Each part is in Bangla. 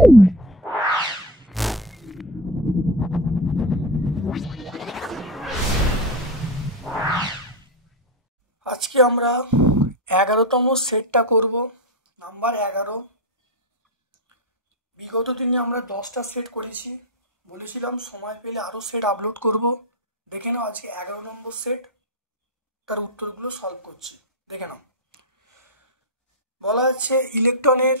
আজকে আমরা 11তম সেটটা করব, নাম্বার 11। বিগত দিনে আমরা 10টা সেট করেছি, বলেছিলাম সময় পেলে আরও সেট আপলোড করব। দেখে নাও আজকে 11 নম্বর সেট, তার উত্তরগুলো সলভ করছি, দেখে নাও। বলা আছে ইলেকট্রনের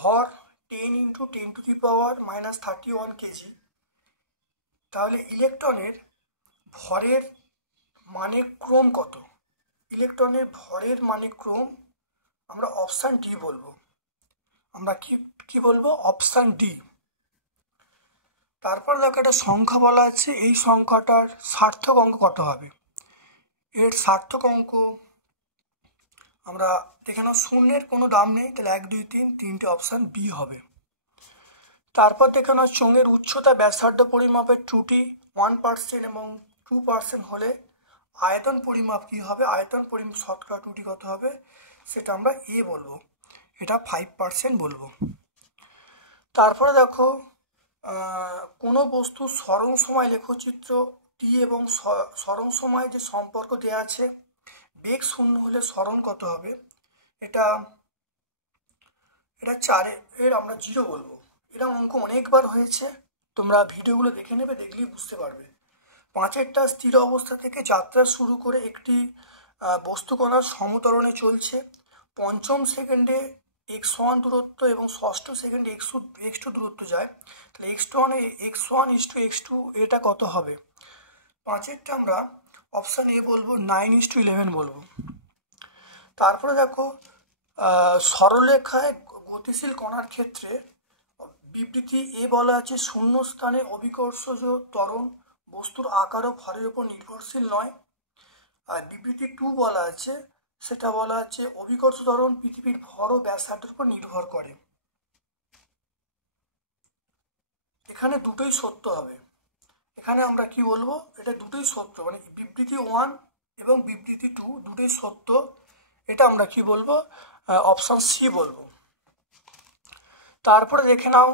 ভর 10 × 10⁻³ কেজি। তাহলে ইলেকট্রনের ভরের মানের ক্রম কত? ইলেকট্রনের ভরের মানের ক্রম আমরা অপশান ডি বলবো। আমরা কি বলবো? Option D. তারপর দেখো একটা সংখ্যা বলা আছে, এই সংখ্যাটার সার্থক অঙ্ক কত হবে? এর সার্থক অঙ্ক আমরা দেখে নাও, শূন্যের কোনো দাম নেই, তাহলে 1 2 3 তিনটে অপশান বি হবে। তারপর দেখে নাও চোঙের উচ্চতা ব্যাসার্ধ পরিমাপের ত্রুটি 1% এবং 2% হলে আয়তন পরিমাপ কি হবে? আয়তন পরিমাপ শতকরা ত্রুটি কত হবে? সেটা আমরা এ বলবো, এটা 5% বলবো। তারপরে দেখো কোনো বস্তুর সরণ সময় লেখচিত্র টি এবং সরণ সময় যে সম্পর্ক দেওয়া আছে, বেগ শূন্য হলে সরণ কত হবে? এটা 4 এর আমরা 0 বলবো। এটা অঙ্ক অনেকবার হয়েছে, তোমরা ভিডিওগুলো দেখে নেবে, দেখলেই বুঝতে পারবে। 5এরটা স্থির অবস্থা থেকে যাত্রা শুরু করে একটি বস্তুকণার সমতরণে চলছে। 5ম সেকেন্ডে x1 দূরত্ব এবং 6ষ্ঠ সেকেন্ডে x2 দূরত্ব যায়, তাহলে x1 x2 এটা কত হবে? 5এরটা আমরা অপশান এ বলবো, 9:11 বলবো। তারপরে দেখো সরলরেখায় গতিশীল কণার ক্ষেত্রে বিবৃতি এ বলা আছে শূন্য স্থানে অভিকর্ষজ ত্বরণ বস্তুর আকার ও ভরের উপর নির্ভরশীল নয়। আর বিবৃতি 2 বলা আছে, সেটা বলা আছে অভিকর্ষ ত্বরণ পৃথিবীর ভর ও ব্যাসার্ধের উপর নির্ভর করে। এখানে দুটোই সত্য হবে। এখানে আমরা কি বলবো? এটা দুটোই সত্য, মানে বিবৃতি 1 এবং বিবৃতি 2 দুটোই সত্য। এটা আমরা কি বলবো? অপশান সি বলবো। তারপরে দেখে নাও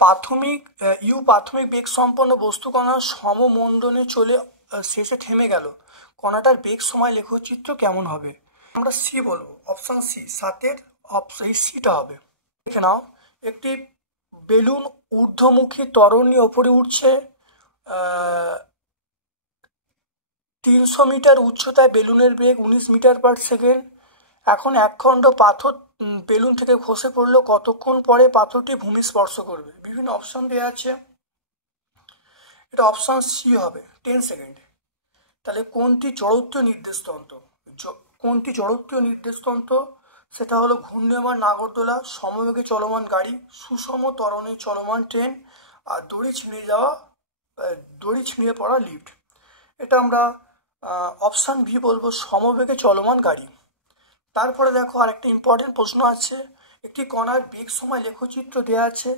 প্রাথমিক বেগ সম্পন্ন বস্তু কণা সমমণ্ডনে চলে শেষে থেমে গেল, কণাটার বেগ সময় লেখচিত্র কেমন হবে? আমরা সি বলবো, অপশান সি, 7এর এই সিটা হবে। দেখে নাও একটি বেলুন ঊর্ধ্বমুখী ত্বরণ নিয়ে ওপরে উঠছে, 300 মিটার উচ্চতায় বেলুনের বেগ 19 মিটার/সেকেন্ড। এখন এক খণ্ড পাথর বেলুন থেকে খসে পড়লো, কতক্ষণ পরে পাথরটি ভূমি স্পর্শ করবে? বিভিন্ন অপশন দেওয়া আছে, এটা অপশন সি হবে, 10 সেকেন্ডে। তাহলে কোনটি জড়ত্বীয় নির্দেশতন্ত্র? কোনটি জড়ত্বীয় নির্দেশতন্ত্র? সেটা হলো ঘূর্ণায়মান নাগরদোলা, সমবেগে চলমান গাড়ি, সুষম ত্বরণে চলমান ট্রেন, আর দড়ি ছিঁড়ে পড়া লিফট। এটা আমরা অপশান ভি বলবো, সমবেগে চলমান গাড়ি। তারপরে দেখো আরেকটা ইম্পর্টেন্ট প্রশ্ন আছে, একটি কণার বেগ সময় লেখচিত্র দেওয়া আছে,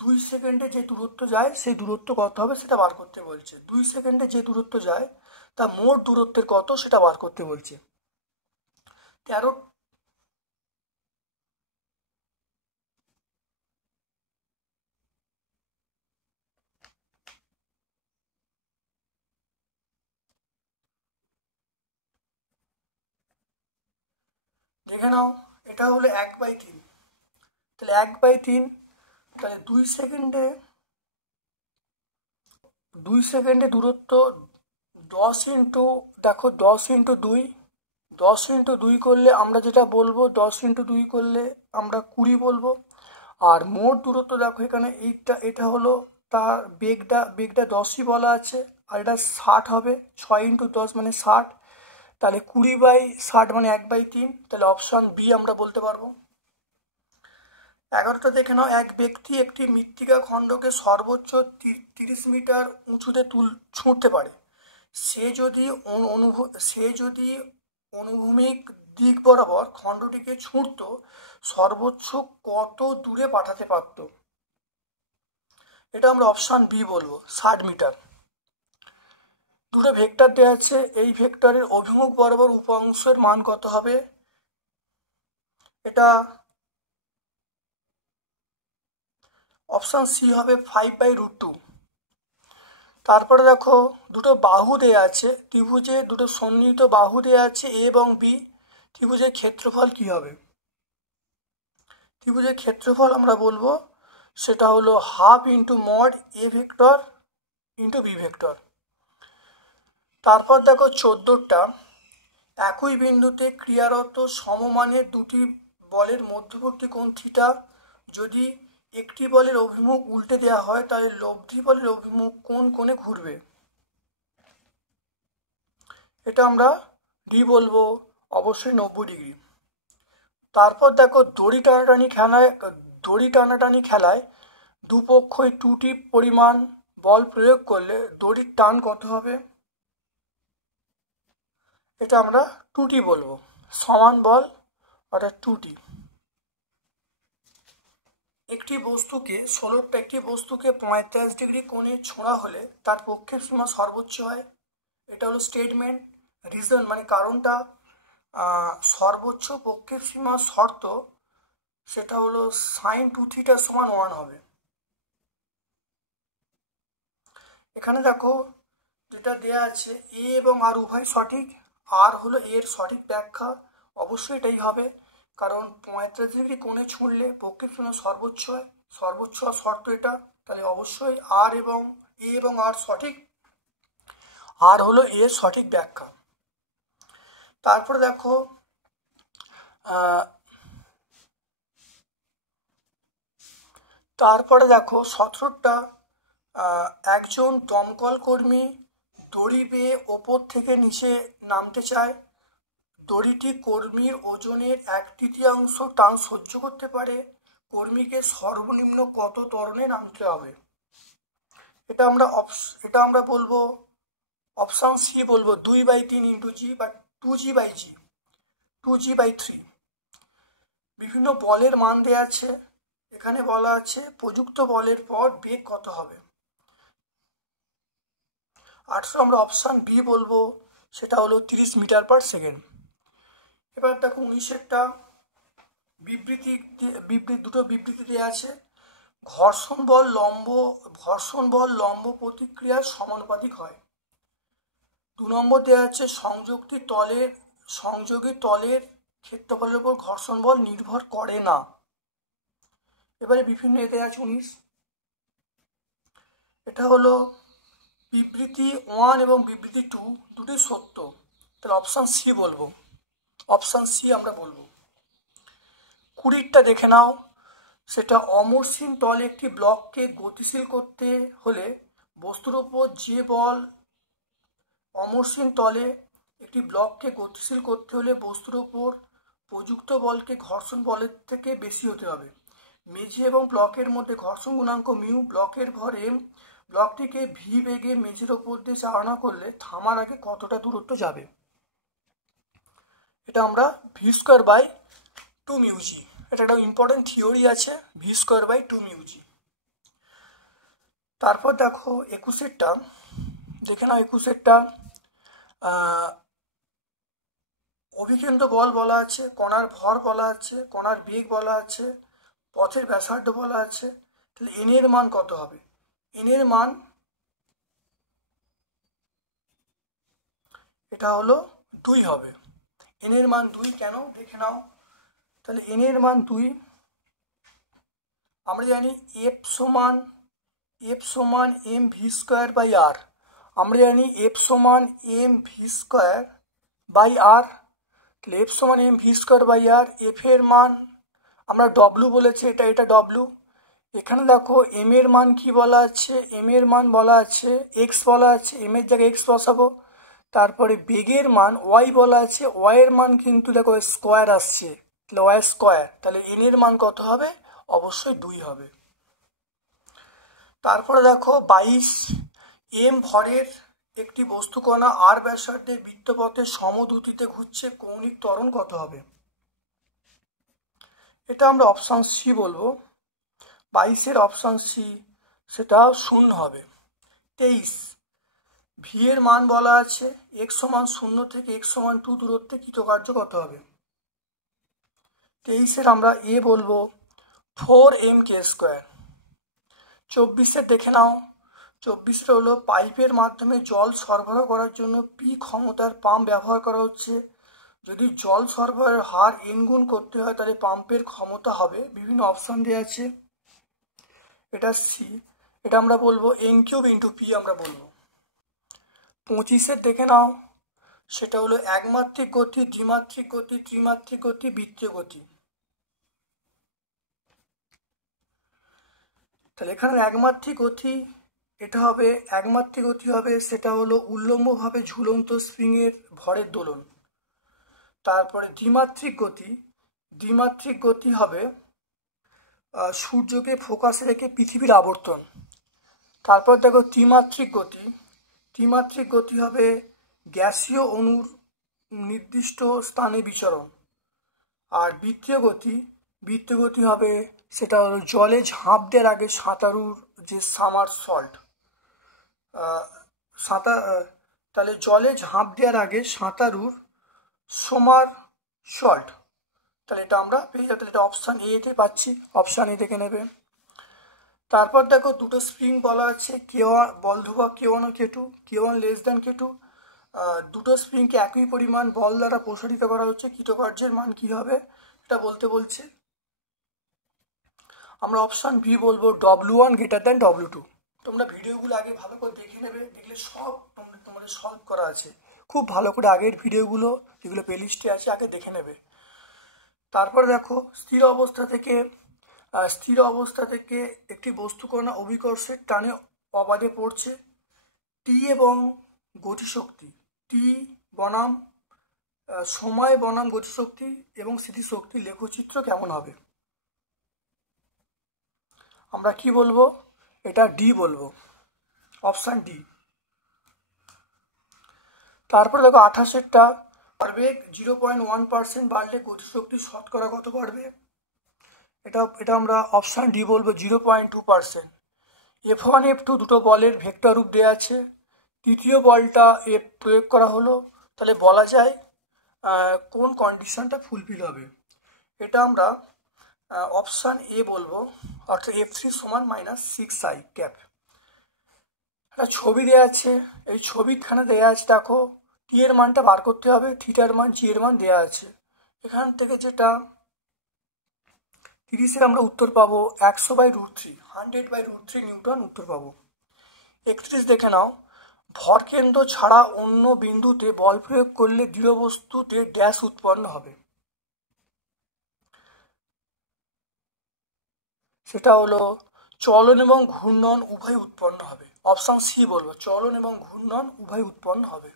2 সেকেন্ডে যে দূরত্ব যায় সেই দূরত্ব কত হবে সেটা বার করতে বলছে। 2 সেকেন্ডে যে দূরত্ব যায় তা মোট দূরত্বের কত সেটা বার করতে বলছে। 13 দেখে নাও, এটা হলো 1/3, তাহলে 1/3, তাহলে 2 সেকেন্ডে দূরত্ব 10 ইন্টু, দেখো 10 × 2, 10 × 2 করলে আমরা যেটা বলবো, 10 × 2 করলে আমরা 20 বলবো। আর মোট দূরত্ব দেখো এখানে এটা হলো তার বেগটা 10ই বলা আছে, আর এটা 60 হবে, 6 × 10 মানে 60, তাহলে 20/60 মানে 1/3, তাহলে অপশান বি আমরা বলতে পারবো। 11টা দেখে নাও, এক ব্যক্তি একটি মৃত্তিকা খণ্ডকে সর্বোচ্চ 30 মিটার উঁচুতে ছুঁড়তে পারে। সে যদি অনুভূমিক দিক বরাবর খণ্ডটিকে ছুঁড়ত, সর্বোচ্চ কত দূরে পাঠাতে পারত? এটা আমরা অপশান বি বলবো, 60 মিটার। দুটো ভেক্টর দেওয়া আছে, এই ভেক্টরের অভিমুখ বরাবর উপাংশের মান কত হবে? এটা অপশান সি হবে 5/√2। তারপরে দেখো দুটো বাহু দেওয়া আছে, ত্রিভুজে দুটো সন্নিহিত বাহু দেওয়া আছে এ এবং বি। ত্রিভুজের ক্ষেত্রফল কি হবে? ত্রিভুজের ক্ষেত্রফল আমরা বলবো সেটা হলো half into mod A vector into B vector. তারপর দেখো 14টা, একই বিন্দুতে ক্রিয়ারত সমমানের দুটি বলের মধ্যবর্তী কোণ থিটা যদি একটি বলের অভিমুখ উল্টে দেওয়া হয় তাহলে লব্ধি বলের অভিমুখ কোন কোণে ঘুরবে? এটা আমরা ডি বলবো, অবশ্যই 90°। তারপর দেখো দড়ি টানাটানি খেলায় দুপক্ষই 2টি পরিমাণ বল প্রয়োগ করলে দড়ির টান কত হবে? এটা আমরা 2T বলবো, সমান বল অর্থাৎ 2T। একটি বস্তুকে 45° কোণে ছোঁড়া হলে তার পক্ষের সীমা সর্বোচ্চ হয়। এটা হলো স্টেটমেন্ট। রিজন মানে কারণটা, সর্বোচ্চ পক্ষের সীমা শর্ত সেটা হলো sin 2θ = 1 হবে। এখানে দেখো যেটা দেয়া আছে এ এবং আর উভয় সঠিক, আর হলো এর সঠিক ব্যাখ্যা, অবশ্যই এটাই হবে কারণ 45° কোণে ছুঁড়লে পক্ষের সীমা সর্বোচ্চ হয়, সর্বোচ্চ শর্ত এটা, তাহলে অবশ্যই আর এবং এ এবং আর সঠিক, আর হলো এর সঠিক ব্যাখ্যা। তারপরে দেখো তারপরে দেখো 17টা, একজন দমকল কর্মী দড়ি বেয়ে ওপর থেকে নিচে নামতে চায়। দড়িটি কর্মীর ওজনের 1/3 টান সহ্য করতে পারে। কর্মীকে সর্বনিম্ন কত ত্বরণে নামতে হবে? এটা আমরা বলবো অপশান সি বলবো 2/3 ইন্টু জি বা 2g/g, 2g/3। বিভিন্ন বলের মান দেওয়া আছে, এখানে বলা আছে প্রযুক্ত বলের পর বেগ কত হবে? 800 আমরা অপশান বি বলবো, সেটা হলো 30 মিটার/সেকেন্ড। এবার দেখো 19এরটা দুটো বিবৃতি দেওয়া আছে। ঘর্ষণ বল লম্ব প্রতিক্রিয়ার সমানুপাতিক হয়। 2 নম্বর দেওয়া আছে সংযোগী তলের ক্ষেত্রফলের উপর ঘর্ষণ বল নির্ভর করে না। এবারে বিভিন্ন এতে আছে 19, এটা হলো বিবৃতি 1 এবং বিবৃতি 2 দুটি সত্য, তাহলে অপশান সি বলবো, অপশান সি আমরা বলবো। 20টা দেখে নাও, সেটা অমসৃণ তলে একটি ব্লককে গতিশীল করতে হলে বস্তুর উপর যে বল, অমসৃণ তলে একটি ব্লককে গতিশীল করতে হলে বস্তুর উপর প্রযুক্ত বলকে ঘর্ষণ বলের থেকে বেশি হতে হবে। মেঝে এবং ব্লকের মধ্যে ঘর্ষণ গুণাঙ্ক মিউ, ব্লকের ভর এম, ব্লকটিকে ভি বেগে মেঝের ওপর দিয়ে চালনা করলে থামার আগে কতটা দূরত্ব যাবে? এটা আমরা v²/2μg, এটা একটা ইম্পর্টেন্ট থিওরি আছে, v²/2μg। তারপর দেখো 21এরটা দেখে নাও। 21এরটা অভিকেন্দ্র বল বলা আছে, কণার ভর বলা আছে, কণার বেগ বলা আছে, পথের ব্যাসার্ধ বলা আছে, তাহলে এন এর মান কত হবে? এন এর মান এটা হলো 2 হবে। এন এর মান 2 কেন দেখে নাও, তাহলে এন এর মান 2, আমরা জানি এফ সমান এম v²/r, আমরা জানি এফ সমান এম v²/r, তাহলে এফ সমান এম v²/r। এফ এর মান আমরা ডব্লু বলেছি, এটা ডব্লু। এখানে দেখো এম এর মান কি বলা আছে, এম এর মান বলা আছে এক্স বলা আছে, এম এর জায়গায় এক্স বসাবো। তারপরে বেগের মান ওয়াই বলা আছে, ওয়াই এর মান কিন্তু দেখো স্কোয়ার আসছে, তাহলে ওয়াই স্কোয়ার, তাহলে এন এর মান কত হবে? অবশ্যই 2 হবে। তারপরে দেখো 22, এম ভরের একটি বস্তুকণা আর ব্যাসার্ধের বৃত্তপথে সমদ্রুতিতে ঘুরছে, কৌণিক ত্বরণ কত হবে? এটা আমরা অপশান সি বলবো, 22-এর অপশান সি, সেটা 0 হবে। 23, ভি এর মান বলা আছে x = 0 থেকে x = 2 দূরত্বে কৃতকার্য কত হবে? 23-এর আমরা এ বলবো 4mk²। 24 দেখে নাও। 24 হলো পাইপের মাধ্যমে জল সরবরাহ করার জন্য পি ক্ষমতার পাম্প ব্যবহার করা হচ্ছে। যদি জল সরবরাহের হার n গুণ করতে হয় তাহলে পাম্পের ক্ষমতা হবে, বিভিন্ন অপশান দেওয়া আছে। এটা সি, এটা আমরা বলবো n³ × p আমরা বলবো। 25 দেখে নাও, সেটা হলো একমাত্রিক গতি, দ্বিমাত্রিক গতি, ত্রিমাত্রিক গতি, বৃত্তীয় গতি। তাহলে এখানে একমাত্রিক গতি, এটা হবে একমাত্রিক গতি হবে, সেটা হলো উল্লম্বভাবে ঝুলন্ত স্প্রিংয়ের ভরের দোলন। তারপরে দ্বিমাত্রিক গতি হবে সূর্যকে ফোকাসে রেখে পৃথিবীর আবর্তন। তারপর দেখো ত্রিমাত্রিক গতি হবে গ্যাসীয় অণুর নির্দিষ্ট স্থানে বিচরণ। আর বৃত্তীয় গতি হবে, সেটা হলো জলে ঝাঁপ দেওয়ার আগে সাঁতারুর যে সামারসল্ট, তাহলে জলে ঝাঁপ দেওয়ার আগে সাঁতারুর সোমারসল্ট। তাহলে এটা আমরা পেয়ে যাবো, এটা অপশান এতে পাচ্ছি, অপশান এ দেখে নেবে। তারপর দেখো দুটো স্প্রিং বলা আছে, K1 বল ধ্রুবক K1 ও K2, K1 less than K2। দুটো স্প্রিংকে একই পরিমাণ বল দ্বারা প্রসারিত করা হচ্ছে, কৃতকার্যের মান কি হবে এটা বলতে বলছে। আমরা অপশান বি বলবো, W1 > W2। তোমরা ভিডিওগুলো আগে ভালো করে দেখে নেবে, দেখলে সব তোমাদের সলভ করা আছে। খুব ভালো করে আগের ভিডিওগুলো যেগুলো প্লেলিস্টে আছে আগে দেখে নেবে। তারপর দেখো স্থির অবস্থা থেকে একটি বস্তুকণা অভিকর্ষের টানে অবাধে পড়ছে। টি এবং গতিশক্তি, টি বনাম সময় বনাম গতিশক্তি এবং স্থিতিশক্তি লেখচিত্র কেমন হবে? আমরা কি বলবো? এটা ডি বলবো, অপশান ডি। তারপরে দেখো 28টা, ভরবেগ 0.1% বাড়লে গতিশক্তি শতকরা কত বাড়বে? এটা আমরা অপশান ডি বলবো, 0.2%। F1 F2 দুটো বলের ভেক্টর রূপ দেওয়া আছে, তৃতীয় বলটা এ প্রয়োগ করা হলো, তাহলে বলা যায় কোন কন্ডিশনটা ফুলফিল হবে? এটা আমরা অপশান এ বলবো, অর্থাৎ F3 = -6i ক্যাপ। একটা ছবি দেওয়া আছে, এই ছবিখানে দেওয়া আছে, দেখো টি এর মানটা বার করতে হবে, থিটার মান, জি এর মান দেওয়া আছে। এখান থেকে যেটা 30-এর আমরা উত্তর পাবো 100/√3, 100/√3 নিউটন উত্তর পাবো। 31 দেখে নাও, ভরকেন্দ্র ছাড়া অন্য বিন্দুতে বল প্রয়োগ করলে দৃঢ় বস্তুতে ড্যাশ উৎপন্ন হবে। সেটা হলো চলন এবং ঘূর্ণন উভয় উৎপন্ন হবে, অপশান সি বলবো, চলন এবং ঘূর্ণন উভয় উৎপন্ন হবে।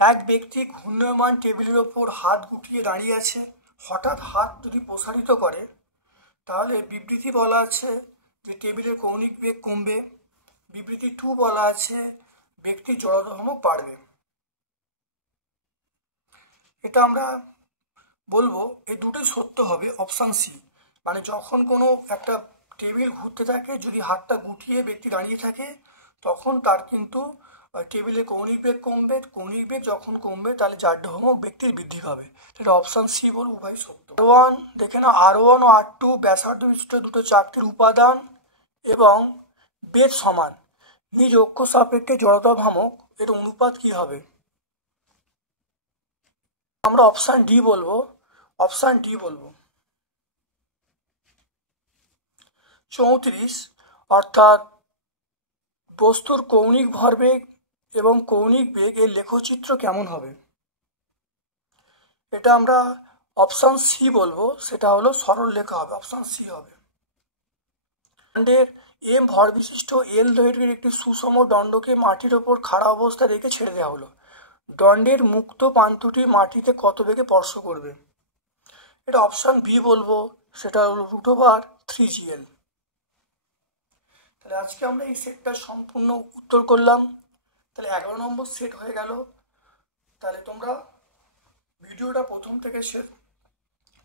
এক ব্যক্তি ঘূর্ণায়মান টেবিলের ওপর হাত গুটিয়ে দাঁড়িয়ে আছে, হঠাৎ হাত যদি প্রসারিত করে তাহলে বিবৃতি বলা আছে যে টেবিলের কৌণিক বেগ কমবে। বিবৃতি 2 বলা আছে ব্যক্তির জড়তা বাড়বে। এটা আমরা বলবো এই দুটোই সত্য হবে, অপশান সি। মানে যখন কোনো একটা টেবিল ঘুরতে থাকে, যদি হাতটা গুটিয়ে ব্যক্তি দাঁড়িয়ে থাকে তখন তার কিন্তু টেবিলে কৌণিক বেগ কমবে, কৌণিক বেগ যখন কমবে তাহলে জাড্যভ্রমক ব্যক্তির বৃদ্ধি পাবে। এটা অপশান সি বল, উভয় সত্য। R1 দেখে না, R1 ও R2 ব্যাসার্ধ বিশিষ্ট দুটো চাকতির উপাদান এবং বেদ সমান, নিজ অক্ষ সাপেক্ষে জড়তা ভ্রামক, এর অনুপাত কি হবে? আমরা অপশান ডি বলবো, অপশান ডি বলবো। 34 অর্থাৎ বস্তুর কৌণিক ভরবেগ এবং কৌণিক বেগ এর লেখচিত্র কেমন হবে? এটা আমরা অপশান সি বলবো, সেটা হলো সরল লেখা হবে, অপশান সি হবে। দণ্ডের এম ভর বিশিষ্ট এল দৈর্ঘ্যের একটি সুষম দণ্ডকে মাটির ওপর খাড়া অবস্থায় রেখে ছেড়ে দেওয়া হলো। দণ্ডের মুক্ত প্রান্তটি মাটিতে কত বেগে স্পর্শ করবে? এটা অপশান বি বলবো, সেটা হলো √3gl। তাহলে আজকে আমরা এই সেটটা সম্পূর্ণ উত্তর করলাম, তাহলে 11 নম্বর সেট হয়ে গেল। তাহলে তোমরা ভিডিওটা প্রথম থেকে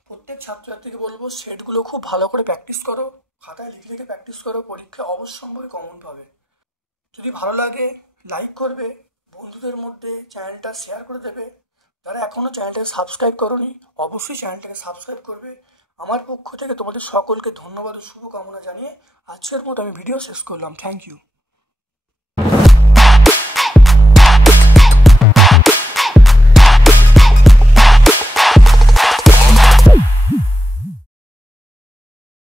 প্রত্যেক ছাত্রছাত্রীকে বলবো সেটগুলো খুব ভালো করে প্র্যাকটিস করো, খাতায় লিখে লিখে প্র্যাকটিস করো, পরীক্ষা অবশ্যই কমন পাবে। যদি ভালো লাগে লাইক করবে, বন্ধুদের মধ্যে চ্যানেলটা শেয়ার করে দেবে। যারা এখনও চ্যানেলটাকে সাবস্ক্রাইব করোনি অবশ্যই চ্যানেলটাকে সাবস্ক্রাইব করবে। আমার পক্ষ থেকে তোমাদের সকলকে ধন্যবাদ ও শুভকামনা জানিয়ে আজকের মতো আমি ভিডিও শেষ করলাম। Thank you.